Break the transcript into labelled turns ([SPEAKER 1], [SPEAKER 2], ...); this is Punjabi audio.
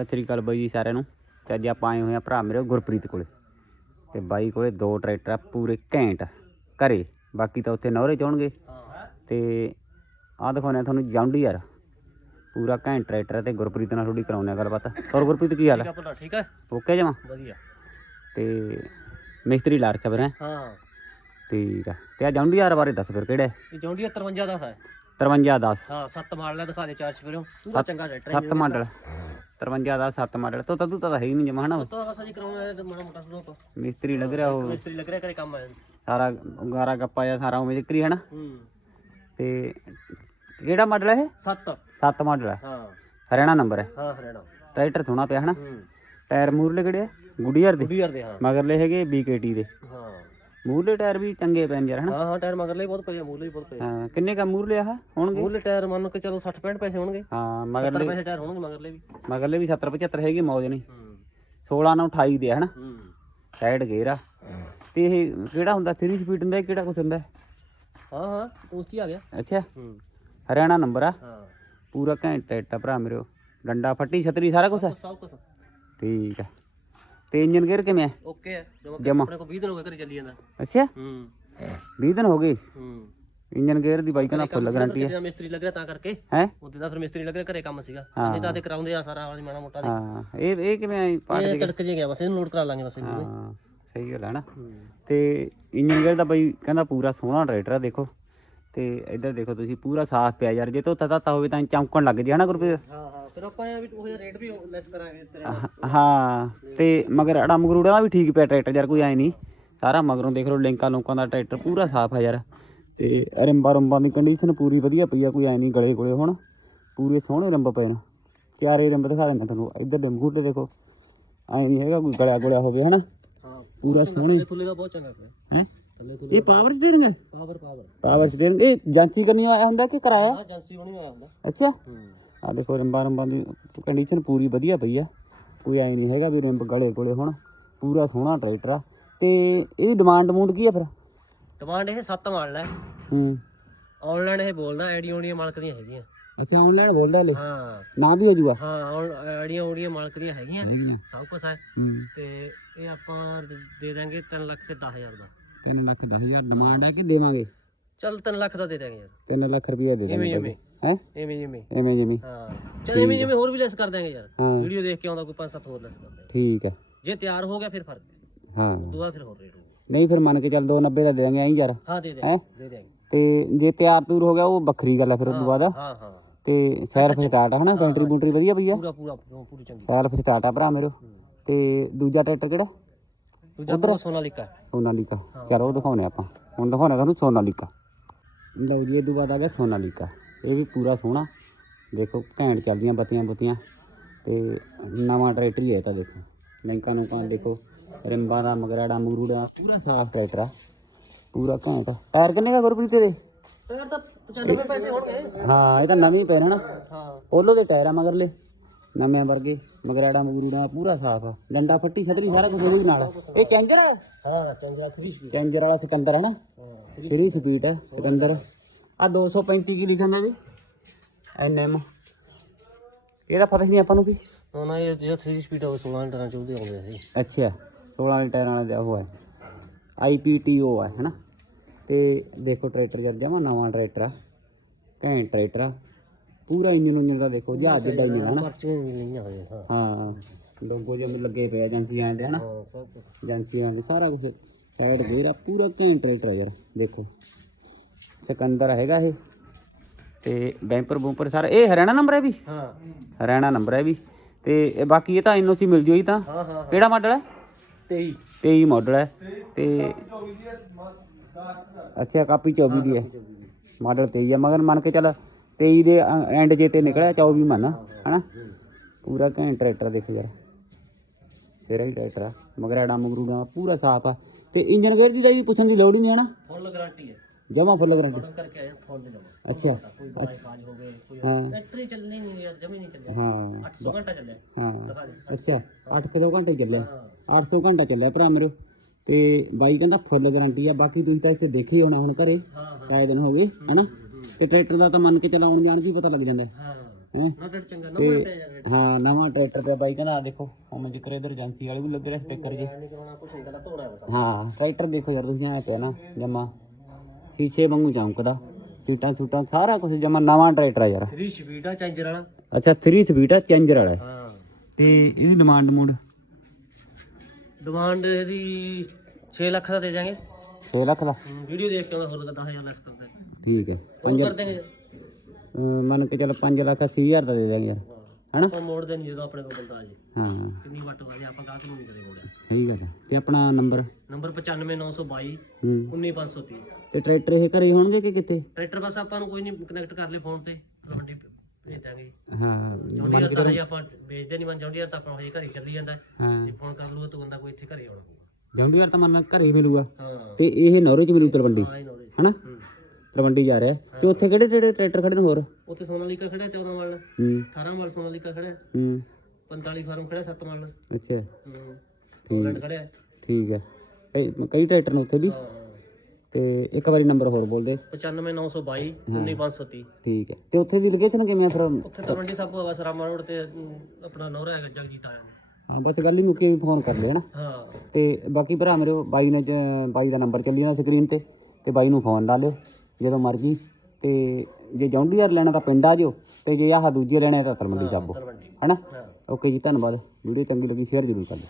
[SPEAKER 1] ਸਤਿ ਸ੍ਰੀ ਅਕਾਲ ਬਾਈ ਜੀ ਸਾਰਿਆਂ ਨੂੰ। ਤੇ ਅੱਜ ਆਪਾਂ ਆਏ ਹੋਏ ਆ ਭਰਾ ਮੇਰੇ ਗੁਰਪ੍ਰੀਤ ਕੋਲੇ। ਤੇ ਬਾਈ ਕੋਲੇ ਦੋ ਟਰੈਕਟਰ ਆ ਪੂਰੇ ਘੈਂਟ ਘਰੇ। ਬਾਕੀ ਤਾਂ ਉੱਥੇ ਨੌਰੇ ਚਾਉਣਗੇ ਤੇ ਆ ਤੁਹਾਨੂੰ ਜੌਂਡੀ ਯਾਰ। ਪੂਰਾ ਘੈਂਟ ਟਰੈਕਟਰ ਤੇ ਗੁਰਪ੍ਰੀਤ ਨਾਲ ਥੋੜੀ ਕਰਾਉਂਦੇ ਆ ਗੱਲਬਾਤ। ਹੋਰ ਗੁਰਪ੍ਰੀਤ ਕੀ ਹਾਲ ਹੈ
[SPEAKER 2] ਠੀਕ ਹੈ
[SPEAKER 1] ਓਕੇ ਜਮਾ
[SPEAKER 2] ਵਧੀਆ।
[SPEAKER 1] ਤੇ ਮਿਸਤਰੀ ਲਾ ਰੱਖਿਆ ਫਿਰ ਹੈਂ?
[SPEAKER 2] ਹਾਂ।
[SPEAKER 1] ਠੀਕ ਆ। ਤੇ ਆ ਜੌਂਡੀ ਯਾਰ ਬਾਰੇ ਦੱਸ ਫਿਰ ਕਿਹੜਾ ਹੈ?
[SPEAKER 2] ਇਹ ਜੌਂਡੀ 53 ਦਾ ਹੈ।
[SPEAKER 1] 53 10
[SPEAKER 2] ਹਾਂ ਸੱਤ ਮਾਡਲ ਹੈ ਦਿਖਾ ਦੇ ਚਾਰ ਸਪੇਰੋਂ ਪੂਰਾ ਚੰਗਾ ਟਰੈਕਟਰ ਹੈ
[SPEAKER 1] 7 ਮਾਡਲ। 53 ਦਾ 7 ਮਾਡਲ। ਤੋਂ ਤਦੂ ਤਾਂ ਹੈ ਹੀ ਨਹੀਂ ਜਮਾ ਹਨਾ?
[SPEAKER 2] ਤਾਂ ਬਸ ਅਜੀ ਕਰਾਉਣਾ ਹੈ ਤੇ ਮਾੜਾ ਮੋਟਾ ਸੁਣੋ ਤੋਂ।
[SPEAKER 1] ਮਿਸਤਰੀ ਲੱਗ ਰਿਹਾ ਉਹ।
[SPEAKER 2] ਮਿਸਤਰੀ ਲੱਗ ਰਿਹਾ ਕਰੇ ਕੰਮ ਆਇਆ
[SPEAKER 1] ਸਾਰਾ ਗਾਰਾ ਗੱਪਾ ਜਾਂ ਸਾਰਾ ਉਵੇਂ ਜ਼ਿਕਰੀ ਹੈ ਨਾ
[SPEAKER 2] ਹੂੰ।
[SPEAKER 1] ਤੇ ਕਿਹੜਾ ਮਾਡਲ ਹੈ ਇਹ?
[SPEAKER 2] ਸੱਤ।
[SPEAKER 1] 7 ਮਾਡਲ ਹੈ।
[SPEAKER 2] ਹਾਂ।
[SPEAKER 1] ਹਰਿਆਣਾ ਨੰਬਰ ਹੈ।
[SPEAKER 2] ਹਾਂ ਹਰਿਆਣਾ।
[SPEAKER 1] ਟਰੈਕਟਰ ਸੋਹਣਾ ਪਿਆ ਹਨਾ?
[SPEAKER 2] ਹੂੰ।
[SPEAKER 1] ਟਾਇਰ ਮੂਰਲੇ ਕਿਹੜੇ ਆ? ਗੁੱਡੀਅਰ ਦੇ।
[SPEAKER 2] ਗੁੱਡੀਅਰ ਦੇ ਹਾਂ।
[SPEAKER 1] ਮਗਰਲੇ ਹੈਗੇ BKT ਦੇ।
[SPEAKER 2] ਹਾਂ।
[SPEAKER 1] ਮੂਰਲੇ ਟਾਇਰ ਵੀ ਚੰਗੇ ਪੈਣ ਯਾਰ ਹਨਾ?
[SPEAKER 2] ਹਾਂ ਹਾਂ ਟਾਇਰ ਮਗਰਲੇ ਬਹੁਤ ਪਏ ਮੂਲੇ ਵੀ ਬਹੁਤ ਪਏ
[SPEAKER 1] ਹਾਂ ਕਿੰਨੇ ਕਾ ਮੂਰਲੇ ਆ ਹੋਣਗੇ?
[SPEAKER 2] ਮੂਲੇ ਟਾਇਰ ਮੰਨ ਕੇ ਚਲੋ 60 65 ਪੈਸੇ ਹੋਣਗੇ।
[SPEAKER 1] ਹਾਂ
[SPEAKER 2] 70
[SPEAKER 1] ਮਗਰਲੇ
[SPEAKER 2] ਪੈਸੇ ਟਾਇਰ ਹੋਣਗੇ ਮਗਰਲੇ ਵੀ।
[SPEAKER 1] ਮਗਰਲੇ ਵੀ 70 75 ਹੈਗੇ ਮੌਜ ਨਹੀਂ।
[SPEAKER 2] ਹੂੰ।
[SPEAKER 1] 16 ਨਾਲ 28 ਦੇ ਆ ਹਨਾ?
[SPEAKER 2] ਹੂੰ।
[SPEAKER 1] ਸਾਈਡ ਗੇਅਰ ਆ। ਤੇ ਇਹ ਕਿਹੜਾ ਹੁੰਦਾ? 3 ਸਪੀਡ ਹੁੰਦਾ ਇਹ ਕਿਹੜਾ ਕੁਛ ਹੁੰਦਾ?
[SPEAKER 2] ਹਾਂ ਹਾਂ ਉਸ ਕੀ ਆ ਗਿਆ।
[SPEAKER 1] ਅੱਛਾ।
[SPEAKER 2] ਹੂੰ।
[SPEAKER 1] ਹਰਿਆਣਾ ਨੰਬਰ ਆ।
[SPEAKER 2] ਹਾਂ।
[SPEAKER 1] ਪੂਰਾ ਘੈਂਟ ਟਰੈਕਟਰ ਭਰਾ ਮੇਰੇ ਡੰਡਾ ਫੱਟੀ ਛਤਰੀ ਸਾਰਾ ਕੁਝ
[SPEAKER 2] ਸਭ ਕੁਝ
[SPEAKER 1] ਠੀਕ ਆ। ਤੇ ਇੰਜਨ ਗੇਅਰ ਕਿਵੇਂ ਆ?
[SPEAKER 2] ਓਕੇ ਹੈ ਜਮਾ। ਆਪਣੇ ਕੋਲ 20 ਦਿਨ ਹੋ ਗਏ ਘਰੇ ਚੱਲੀ ਜਾਂਦਾ।
[SPEAKER 1] ਅੱਛਾ?
[SPEAKER 2] ਹੂੰ।
[SPEAKER 1] 20 ਦਿਨ ਹੋ ਗਏ?
[SPEAKER 2] ਹੂੰ।
[SPEAKER 1] ਇੰਜਨ ਗੇਅਰ ਦੀ ਬਾਈਕ ਨਾਲ ਫੁੱਲ ਗਾਰੰਟੀ ਹੈ
[SPEAKER 2] ਮਿਸਤਰੀ ਲੱਗ ਰਿਹਾ ਤਾਂ ਕਰਕੇ।
[SPEAKER 1] ਹੈ?
[SPEAKER 2] ਉਹਦੇ ਦਾ ਫਿਰ ਮਿਸਤਰੀ ਲੱਗ ਰਿਹਾ ਘਰੇ ਕੰਮ ਸੀਗਾ।
[SPEAKER 1] ਹਾਂ।
[SPEAKER 2] ਨਹੀਂ ਤਾਂ ਤੇ ਕਰਾਉਂਦੇ ਆ ਸਾਰਾ ਵਾਲੀ ਮਾੜਾ ਮੋਟਾ ਦੇ।
[SPEAKER 1] ਹਾਂ ਇਹ ਇਹ ਕਿਵੇਂ ਆਈ? ਪਾਰਟ
[SPEAKER 2] ਇਹ ਤੜਕ ਜੇ ਗਿਆ ਬਸ ਇਹਨੂੰ ਲੋਡ ਕਰਾ ਲਾਂਗੇ ਬਸ ਇਹਨੂੰ
[SPEAKER 1] ਹਾਂ ਸਹੀ ਗੱਲ ਹੈ ਨਾ।
[SPEAKER 2] ਹੂੰ।
[SPEAKER 1] ਤੇ ਇੰਜਨ ਗੇਅਰ ਦਾ ਬਾਈ ਕਹਿੰਦਾ ਪੂਰਾ ਸੋਹਣਾ ਟਰੈਕਟਰ ਆ ਦੇਖੋ। ਤੇ ਇੱਧਰ ਦੇਖੋ ਤੁਸੀਂ ਪੂਰਾ ਸਾਫ਼ ਪਿਆ ਯਾਰ ਜੇ ਧੋਤਾ ਧਾਤਾ ਹੋਵੇ ਤਾਂ ਚਮਕਣ ਲੱਗ ਜੇ ਹਨਾ ਗੁਰਪ੍ਰੀਤ?
[SPEAKER 2] ਹਾਂ ਹਾਂ ਫਿਰ ਆਪਾਂ ਇਹ ਵੀ ਉਹ ਰੇਟ ਵੀ ਲੈਸ ਕਰਾਂਗੇ ਤੇਰੇ।
[SPEAKER 1] ਹਾਂ ਤੇ ਮਗਰ ਅੜਾ ਮਗਰੂੜਾ ਦਾ ਵੀ ਠੀਕ ਪਿਆ ਟਰੈਕਟਰ ਯਾਰ ਕੋਈ ਐ ਨਹੀਂ। ਸਾਰਾ ਮਗਰੋਂ ਦੇਖ ਲਓ ਲਿੰਕਾਂ ਲੋਕਾਂ ਦਾ ਟਰੈਕਟਰ ਪੂਰਾ ਸਾਫ਼ ਆ ਯਾਰ। ਤੇ ਰਿੰਬਾਂ ਰੁੰਬਾਂ ਦੀ ਕੰਡੀਸ਼ਨ ਪੂਰੀ ਵਧੀਆ ਪਈ ਆ ਕੋਈ ਐ ਨਹੀਂ ਗਲੇ ਗੁਲੇ ਹੁਣ। ਪੂਰੇ ਸੋਹਣੇ ਰਿੰਬ ਪਏ ਨੇ। ਚਾਰੇ ਰਿੰਬ ਦਿਖਾ ਦਿੰਦਾ ਤੁਹਾਨੂੰ। ਇੱਧਰ ਦੇ ਮਗੂਟੇ ਦੇਖੋ। ਐ ਨਹੀਂ ਹੈਗਾ ਕੋਈ ਗਲਿਆ ਗੁਲਿਆ ਹੋਵੇ ਹਨਾ?
[SPEAKER 2] ਹਾਂ
[SPEAKER 1] ਪੂਰਾ ਸੋਹਣੇ।
[SPEAKER 2] ਥੱਲੇ ਦਾ ਬਹੁਤ ਚੰਗਾ ਪਿਆ।
[SPEAKER 1] ਹੈ? ਇਹ ਪਾਵਰ ਸਟੀਅਰਿੰਗ ਹੈ
[SPEAKER 2] ਪਾਵਰ ਪਾਵਰ
[SPEAKER 1] ਪਾਵਰ ਸਟੀਅਰਿੰਗ ਇਹ ਜਾਂਚੀ ਕਰਨੀ ਆਇਆ ਹੁੰਦਾ ਕਿ ਕਰਾਇਆ?
[SPEAKER 2] ਏਜੰਸੀ ਬਣੀ ਹੋਇਆ ਹੁੰਦਾ।
[SPEAKER 1] ਅੱਛਾ।
[SPEAKER 2] ਹੂੰ।
[SPEAKER 1] ਆ ਦੇਖੋ ਰਿੰਬਾਂ ਰੰਬਾਂ ਦੀ ਕੰਡੀਸ਼ਨ ਪੂਰੀ ਵਧੀਆ ਪਈ ਆ। ਕੋਈ ਐ ਨਹੀਂ ਹੈਗਾ ਵੀ ਰਿੰਬ ਗਲੇ ਕੋਲੇ ਹੁਣ। ਪੂਰਾ ਸੋਹਣਾ ਟਰੈਕਟਰ ਆ। ਤੇ ਇਹ ਡਿਮਾਂਡ ਮੂਡ ਕੀ ਆ ਫਿਰ?
[SPEAKER 2] ਡਿਮਾਂਡ ਇਹ 7 ਮਾਡਲ ਹੈ
[SPEAKER 1] ਹੂੰ।
[SPEAKER 2] ਆਨਲਾਈਨ ਇਹ ਬੋਲਦਾ ਆਈਡੀਆਂ ਓਡੀਆਂ ਮਾਲਕ ਦੀਆਂ ਹੈਗੀਆਂ।
[SPEAKER 1] ਅੱਛਾ ਆਨਲਾਈਨ ਬੋਲਦਾ ਹਲੇ?
[SPEAKER 2] ਹਾਂ।
[SPEAKER 1] ਨਾ ਵੀ ਹੋ ਜੂਗਾ
[SPEAKER 2] ਹਾਂ ਆਈਡੀਆਂ ਓਡੀਆਂ ਮਾਲਕ ਦੀਆਂ ਹੈਗੀਆਂ। ਸਭ ਕੁਝ ਹੂੰ। ਤੇ ਇਹ ਆਪਾਂ ਦੇ ਦਾਂਗੇ 3 ਲੱਖ ਤੇ 10000 ਦਾ।
[SPEAKER 1] 3 ਲੱਖ 10000 ਡਿਮਾਂਡ ਆ ਕਿ ਦੇਵਾਂਗੇ?
[SPEAKER 2] ਚੱਲ 3 ਲੱਖ ਦਾ ਦੇ ਦਾਂਗੇ ਯਾਰ।
[SPEAKER 1] 3 ਲੱਖ ਰੁਪਏ ਦੇ
[SPEAKER 2] ਐਵੇਂ
[SPEAKER 1] ਦਾਂਗੇ
[SPEAKER 2] ਐਵੇਂ
[SPEAKER 1] ਹੈ?
[SPEAKER 2] ਐਵੇਂ ਐਵੇਂ
[SPEAKER 1] ਐਵੇਂ ਜਿਵੇਂ।
[SPEAKER 2] ਹਾਂ। ਚੱਲ ਐਵੇਂ ਜਿਵੇਂ ਹੋਰ ਵੀ ਲੈਸ ਕਰ ਦਾਂਗੇ ਯਾਰ।
[SPEAKER 1] ਹਾਂ।
[SPEAKER 2] ਵੀਡੀਓ ਦੇਖ ਕੇ ਆਉਂਦਾ ਕੋਈ 5-7 ਹੋਰ ਲੈਸ ਕਰ ਦਾਂਗੇ
[SPEAKER 1] ਠੀਕ ਆ
[SPEAKER 2] ਜੇ ਤਿਆਰ ਹੋ ਗਿਆ ਫਿਰ ਫ਼ਰਕ ਹੈ।
[SPEAKER 1] ਹਾਂ।
[SPEAKER 2] ਦੁਆ ਫਿਰ ਹੋਰ ਰੇਟ
[SPEAKER 1] ਨਹੀਂ ਫਿਰ ਮੰਨ ਕੇ ਚੱਲ 290 ਦਾ ਦੇ ਦਾਂਗੇ ਐਂ ਯਾਰ।
[SPEAKER 2] ਹਾਂ ਦੇ
[SPEAKER 1] ਹੈਂ?
[SPEAKER 2] ਦੇ ਦੇ ਦਾਂਗੇ
[SPEAKER 1] ਤੇ ਜੇ ਤਿਆਰ ਤੂਰ ਹੋ ਗਿਆ ਉਹ ਵੱਖਰੀ ਗੱਲ ਆ ਫਿਰ ਉਸ ਤੋਂ ਬਾਅਦ।
[SPEAKER 2] ਹਾਂ ਹਾਂ।
[SPEAKER 1] ਤੇ ਸੈਲਫ ਸਟਾਰਟ ਹਨਾ? ਬੈਟਰੀ ਬੂਟਰੀ ਵਧੀਆ ਪਈ ਆ?
[SPEAKER 2] ਪੂਰਾ ਪੂਰਾ- ਪੂਰੀ ਚੰਗੀ।
[SPEAKER 1] ਸੈਲਫ ਸਟਾਰਟ ਆ ਭਰਾ ਮੇਰੋ। ਤੇ ਦੂਜਾ ਟਰੈਕਟਰ ਕਿਹੜਾ?
[SPEAKER 2] ਦੂਜਾ ਪੂਰਾ ਸੋਨਾਲੀਕਾ
[SPEAKER 1] ਸੋਨਾਲੀਕਾ। ਚਲੋ ਉਹ ਦਿਖਾਉਣੇ ਆਪਾਂ। ਹੁਣ ਦਿਖਾਉਣਾ ਤੁਹਾਨੂੰ ਸੋਨਾਲੀਕਾ। ਲਓ ਜੀ ਇਹ ਤੋਂ ਬਾਅਦ ਆ ਗਿਆ ਸੋਨਾਲੀਕਾ। ਇਹ ਵੀ ਪੂਰਾ ਸੋਹਣਾ। ਦੇਖੋ ਘੈਂਟ ਚੱਲਦੀਆਂ ਬੱਤੀਆਂ ਬੁੱਤੀਆਂ। ਤੇ ਨਵਾਂ ਟਰੈਕਟਰ ਹੀ ਹੈ ਤਾਂ ਦੇਖੋ। ਲਿੰਕਾਂ ਨੂੰ ਕਾਂ ਦੇਖੋ। ਰਿੰਬਾਂ ਦਾ ਮਗਰਾੜਾ ਮੂਰੂੜਾ। ਪੂਰਾ ਸਾਫ਼ ਟਰੈਕਟਰ ਆ। ਪੂਰਾ ਘੈਂਟ ਟਾਇਰ ਕਿੰਨੇ ਦਾ ਗੁਰਪ੍ਰੀਤ ਦੇ
[SPEAKER 2] ਟਾਇਰ ਤਾਂ 95 ਪੈਸੇ ਹੋਣਗੇ।
[SPEAKER 1] ਹਾਂ ਇਹ ਤਾਂ ਨਵੀਂ ਪੈ ਨਾ।
[SPEAKER 2] ਹਾਂ।
[SPEAKER 1] ਉਹਲੋ ਦੇ ਟਾਇਰ ਆ ਮਗਰਲੇ। ਨਵੇਂ ਵਰਗੇ ਮਗਰਾੜਾ ਮਗਰੂੜਾ ਪੂਰਾ ਸਾਫ਼ ਆ। ਡੰਡਾ ਫੱਟੀ ਛਤਰੀ ਸਾਰਾ ਕੁਝ ਉਹਦੇ ਨਾਲ। ਇਹ ਕੈਂਜਰ ਵਾਲਾ?
[SPEAKER 2] ਹਾਂ ਚੰਗਾ 3 ਸਪੀਡ
[SPEAKER 1] ਕੈਂਜਰ ਵਾਲਾ ਸਿਕੰਦਰ ਹੈ ਨਾ?
[SPEAKER 2] ਹਾਂ
[SPEAKER 1] 3 ਸਪੀਡ ਹੈ ਸਿਕੰਦਰ। ਆ 235 ਕੀ ਲਿਖਿਆ ਹੁੰਦਾ ਜੀ? ਐਨਐਮ ਇਹਦਾ ਪਤਾ ਹੀ ਨਹੀਂ ਆਪਾਂ ਨੂੰ ਵੀ।
[SPEAKER 2] ਨਾ ਨਾ ਇਹ ਜਿਹੜਾ 3 ਸਪੀਡ ਹੋਵੇ 16 ਟਰਾਂ ਚ ਉਹਦੇ ਆਉਂਦੇ ਆ ਇਹ
[SPEAKER 1] ਅੱਛਾ 16 ਵਾਲੇ ਟਾਇਰਾਂ ਵਾਲਾ ਦਾ ਉਹ ਹੈ। ਆਈਪੀਟੀਓ ਹੈ ਹਨਾ ਤੇ ਦੇਖੋ ਟਰੈਕਟਰ ਜਦ ਜਮਾ ਨਵਾਂ ਟਰੈਕਟਰ ਆ। ਘੈਂਟ ਟਰੈਕਟਰ ਆ। ਪੂਰਾ ਇੰਜਨ ਉਂਜਨ ਦਾ ਦੇਖੋ ਜਹਾਜ਼ ਜਿੱਡਾ ਇੰਜਨ ਹੈ ਨਾ
[SPEAKER 2] ਪਰਚੇ ਵੀ ਲਈਆਂ ਹੋਏ ਹਾਂ।
[SPEAKER 1] ਹਾਂ ਲੋਗੋ ਜਿਵੇਂ ਲੱਗੇ ਪਏ ਏਜੰਸੀ ਆਂਦੇ ਹਨਾ?
[SPEAKER 2] ਹਾਂ ਸਭ
[SPEAKER 1] ਏਜੰਸੀਆਂ ਦੇ ਸਾਰਾ ਕੁਝ ਸਾਈਡ ਗੇਰਾ ਪੂਰਾ ਘੈਂਟ ਟਰੈਕਟਰ ਆ ਯਾਰ ਦੇਖੋ। ਸਿਕੰਦਰ ਹੈਗਾ ਇਹ ਤੇ ਬੈਂਪਰ ਬੂੰਪਰ ਸਾਰਾ ਇਹ ਹਰਿਆਣਾ ਨੰਬਰ ਹੈ ਵੀ?
[SPEAKER 2] ਹਾਂ।
[SPEAKER 1] ਹਰਿਆਣਾ ਨੰਬਰ ਹੈ ਵੀ ਤੇ ਇਹ ਬਾਕੀ ਇਹ ਤਾਂ ਐਨਓਸੀ ਮਿਲ ਜੂ ਹੀ ਤਾਂ?
[SPEAKER 2] ਹਾਂ ਹਾਂ
[SPEAKER 1] ਕਿਹੜਾ ਮਾਡਲ ਹੈ?
[SPEAKER 2] 23
[SPEAKER 1] 23 ਮਾਡਲ ਹੈ ਤੇ ਅੱਛਾ ਕਾਪੀ 24 ਦੀ ਹੈ। ਮਾਡਲ 23 ਹੈ ਮਗਰ ਮੰਨ ਕੇ ਚੱਲ 23 ਦੇ ਐਂਡ ਜੇ ਤੇ ਨਿਕਲਿਆ 24 ਮੰਨ ਹਨਾ? ਪੂਰਾ ਘੈਂਟ ਟਰੈਕਟਰ ਦੇਖ ਯਾਰ। ਤੇਰਾ ਹੀ ਟਰੈਕਟਰ ਆ ਮਗਰ ਐਡਾ ਮਗਰੂੜਾ ਪੂਰਾ ਸਾਫ਼ ਆ। ਤੇ ਇੰਜਨ ਗੇਅਰ ਦੀ ਜਾਈ ਪੁੱਛਣ ਦੀ ਲੋੜ ਹੀ ਨਹੀਂ ਹਨਾ
[SPEAKER 2] ਫੁੱਲ ਗਾਰੰਟੀ ਹੈ।
[SPEAKER 1] ਜਮਾ ਫੁੱਲ ਗਰੰਟੀ
[SPEAKER 2] ਕਰਕੇ ਆਏ ਫੁੱਲ ਜਮਾ।
[SPEAKER 1] ਅੱਛਾ।
[SPEAKER 2] ਕੋਈ ਬਾਈ ਸਾਜ ਹੋ ਗਏ ਕੋਈ
[SPEAKER 1] ਹਾਂ।
[SPEAKER 2] ਟਰੈਕਟਰ ਚੱਲਣੇ ਨਹੀਂ ਯਾਰ ਜਮੀ ਨਹੀਂ ਚੱਲਿਆ।
[SPEAKER 1] ਹਾਂ।
[SPEAKER 2] 800 ਘੰਟਾ ਚੱਲਿਆ।
[SPEAKER 1] ਹਾਂ। ਅੱਛਾ। 8 ਕਦੋਂ ਘੰਟੇ ਚੱਲਿਆ।
[SPEAKER 2] ਹਾਂ।
[SPEAKER 1] 800 ਘੰਟਾ ਚੱਲਿਆ ਭਰਾ ਮੇਰੇ। ਤੇ ਬਾਈ ਕਹਿੰਦਾ ਫੁੱਲ ਗਾਰੰਟੀ ਆ ਬਾਕੀ ਤੁਸੀਂ ਤਾਂ ਇੱਥੇ ਦੇਖੇ ਹੋਣਾ ਹੁਣ ਘਰੇ। ਕਾਏ ਦਿਨ ਹੋ ਗਏ ਹਨਾ? ਤੇ ਟਰੈਕਟਰ ਦਾ ਤਾਂ ਮੰਨ ਕੇ ਚਲਾਉਣ ਜਾਣ ਦੀ ਪਤਾ ਲੱਗ ਜਾਂਦਾ ਹੈ।
[SPEAKER 2] ਨਾ ਚੰਗਾ ਨਵਾਂ ਪਿਆ ਯਾਰ
[SPEAKER 1] ਹਾਂ ਨਵਾਂ ਟਰੈਕਟਰ ਤੇ ਬਾਈ ਕਹਿੰਦਾ ਆਹ ਦੇਖੋ ਹੁਣ ਮੈਂ ਜ਼ਿਕਰ ਇਧਰ ਏਜੰਸੀ ਵਾਲੇ ਵੀ ਲੱਗੇ ਰਹੇ ਸਟicker ਜੇ ਹਾਂ ਟਰੈਕਟਰ ਦੇਖੋ ਯਾਰ ਤੁਸੀਂ ਐ ਪਿਆ ਨਾ ਜਮਾ। ਸ਼ੀਸ਼ੇ ਵਾਂਗੂ ਚਮਕਦਾ ਸੀਟਾਂ ਸੂਟਾਂ ਸਾਰਾ ਕੁਝ ਜਮਾ ਨਵਾਂ ਟਰੈਕਟਰ ਆ ਯਾਰ।
[SPEAKER 2] 3 ਸਪੀਡ ਆ ਚਾਂਜਰ ਵਾਲਾ।
[SPEAKER 1] ਅੱਛਾ 3 ਸਪੀਡ ਆ ਚੇਂਜਰ ਵਾਲਾ। ਹੈ। ਤੇ ਇਹਦੀ ਡਿਮਾਂਡ ਮੂਡ
[SPEAKER 2] ਡਿਮਾਂਡ ਇਹਦੀ 6 ਲੱਖ ਦਾ ਦੇ ਜਾਾਂਗੇ
[SPEAKER 1] 6 ਲੱਖ ਦਾ?
[SPEAKER 2] ਵੀਡੀਓ ਦੇਖ ਕੇ ਉਹਦਾ ਹੋਰ 10000 ਲੈਸ ਕਰ ਦਾਂਗੇ
[SPEAKER 1] ਠੀਕ ਹੈ।
[SPEAKER 2] ਹੋਰ ਕਰ ਦੇਂਗੇ
[SPEAKER 1] ਅਹ ਮੰਨ ਕੇ ਚੱਲ 5 ਲੱਖ 80 ਹਜ਼ਾਰ ਦਾ ਦੇ ਦਾਂਗੇ ਯਾਰ ਹਨਾ?
[SPEAKER 2] ਆਪਾਂ ਮੋੜਦੇ ਨਹੀਂ ਜਦੋਂ ਆਪਣੇ ਕੋਲ ਬੰਦਾ ਆ ਜੇ।
[SPEAKER 1] ਹਾਂ
[SPEAKER 2] ਕਿੰਨੀ ਵੱਟ ਵਾਜੇ ਆਪਾਂ ਗਾਹਕ ਨੂੰ ਨਹੀਂ ਕਦੇ ਮੋੜਿਆ।
[SPEAKER 1] ਸਹੀ ਗੱਲ ਹੈ ਤੇ ਆਪਣਾ ਨੰਬਰ?
[SPEAKER 2] ਨੰਬਰ 95922
[SPEAKER 1] ਹੂੰ।
[SPEAKER 2] 19530
[SPEAKER 1] ਤੇ ਟਰੈਕਟਰ ਇਹ ਘਰੇ ਹੋਣਗੇ ਕਿ ਕਿਤੇ?
[SPEAKER 2] ਟਰੈਕਟਰ ਬਸ ਆਪਾਂ ਨੂੰ ਕੋਈ ਨਹੀਂ ਕਨੈਕਟ ਕਰ ਲੈ ਫੋਨ ਤੇ ਤਲਵੰਡੀ ਭੇਜ ਦਾਂਗੇ
[SPEAKER 1] ਹਾਂ
[SPEAKER 2] ਜੌਂਡੀਅਰ ਤਾਂ ਹਜੇ ਆਪਾਂ ਵੇਚਦੇ ਨਹੀਂ ਮਨ ਜੌਂਡੀਅਰ ਤਾਂ ਆਪਾਂ ਹਜੇ ਘਰੇ ਚੱਲੀ ਜਾਂਦਾ।
[SPEAKER 1] ਹਾਂ।
[SPEAKER 2] ਜੇ ਫੋਨ ਕਰ ਲੂਗਾ ਤਾਂ ਬੰਦਾ ਕੋਈ ਇੱਥੇ ਘਰੇ ਆਉਣਾ ਪਊਗਾ।
[SPEAKER 1] ਜੌਂਡੀਆਰ ਤਾਂ ਮੰਨ ਘਰੇ ਮਿਲੂਗਾ।
[SPEAKER 2] ਹਾਂ।
[SPEAKER 1] ਤੇ ਇਹ ਨੌਰੇ ਚ ਮਿਲੂ ਤਲਵੰਡੀ
[SPEAKER 2] ਹਾਂ ਹੀ ਨੌਲੇਜ
[SPEAKER 1] ਹਨਾ?
[SPEAKER 2] ਹੂੰ।
[SPEAKER 1] ਤਲਵੰਡੀ ਜਾ ਰਿਹਾ। ਤੇ ਉੱਥੇ ਕਿਹੜੇ ਕਿਹੜੇ ਟਰੈਕਟਰ ਖੜੇ ਨੇ ਹੋਰ?
[SPEAKER 2] ਉੱਥੇ ਸੋਨਾਲੀਕਾ ਖੜਾ 14 ਮਾਡਲ।
[SPEAKER 1] ਹੂੰ।
[SPEAKER 2] 18 ਮਾਡਲ ਸੋਨਾਲੀਕਾ ਖੜਾ
[SPEAKER 1] ਹੂੰ।
[SPEAKER 2] 45 ਫਾਰਮ ਖੜਾ 7 ਮਾਡਲ।
[SPEAKER 1] ਅੱਛਾ।
[SPEAKER 2] ਹੂੰ। ਹੋਲੈਂਡ ਖੜਿਆ।
[SPEAKER 1] ਠੀਕ ਹੈ। ਕਈ ਕਈ ਟਰੈਕਟਰ ਨੇ ਉੱਥੇ ਵੀ।
[SPEAKER 2] ਹਾਂ।
[SPEAKER 1] ਤੇ ਇੱਕ ਵਾਰੀ ਨੰਬਰ ਹੋਰ ਬੋਲ ਦੇ।
[SPEAKER 2] 95922 19530
[SPEAKER 1] ਠੀਕ ਹੈ। ਤੇ ਉੱਥੇ ਦੀ ਲੋਕੇਸ਼ਨ ਕਿਵੇਂ ਆ ਫਿਰ?
[SPEAKER 2] ਉੱਥੇ ਤਲਵੰਡੀ ਸਭ ਤੋਂ ਬਸ ਰਾਮਾ ਰੋਡ ਤੇ ਅਮ, ਆਪਣਾ ਨੌਰਾ ਹੈਗਾ ਜਗਜੀਤ ਆਇਆ
[SPEAKER 1] ਹਾਂ ਬਸ ਗੱਲ ਹੀ ਮੁੱਕੀ ਵੀ ਫੋਨ ਕਰ ਲੈ ਹਨਾ
[SPEAKER 2] ਹਾਂ।
[SPEAKER 1] ਤੇ ਬਾਕੀ ਭਰਾ ਮੇਰੇ ਬਾਈ ਨੇ ਜ- ਬਾਈ ਦਾ ਨੰਬਰ ਚੱਲੀ ਜਾਂਦਾ ਸਕਰੀਨ ਤੇ ਤੇ ਬਾਈ ਨੂੰ ਫੋਨ ਲਾ ਲਿਓ। ਜਦੋਂ ਮਰਜ਼ੀ। ਤੇ ਜੇ ਜੌਂਡੀਆਰ ਲੈਣਾ ਤਾਂ ਪਿੰਡ ਆ ਜਿਓ ਤੇ ਜੇ ਆਹ ਦੂਜੇ ਲੈਣੇ ਤਾਂ ਤਲਮੰਡੀ ਸਾਬੋ ਹਨਾ? ਓਕੇ ਜੀ ਧੰਨਵਾਦ। ਵੀਡੀਓ ਚੰਗੀ ਲੱਗੀ ਸ਼ੇਅਰ ਜ਼ਰੂਰ ਕਰ ਲਿਓ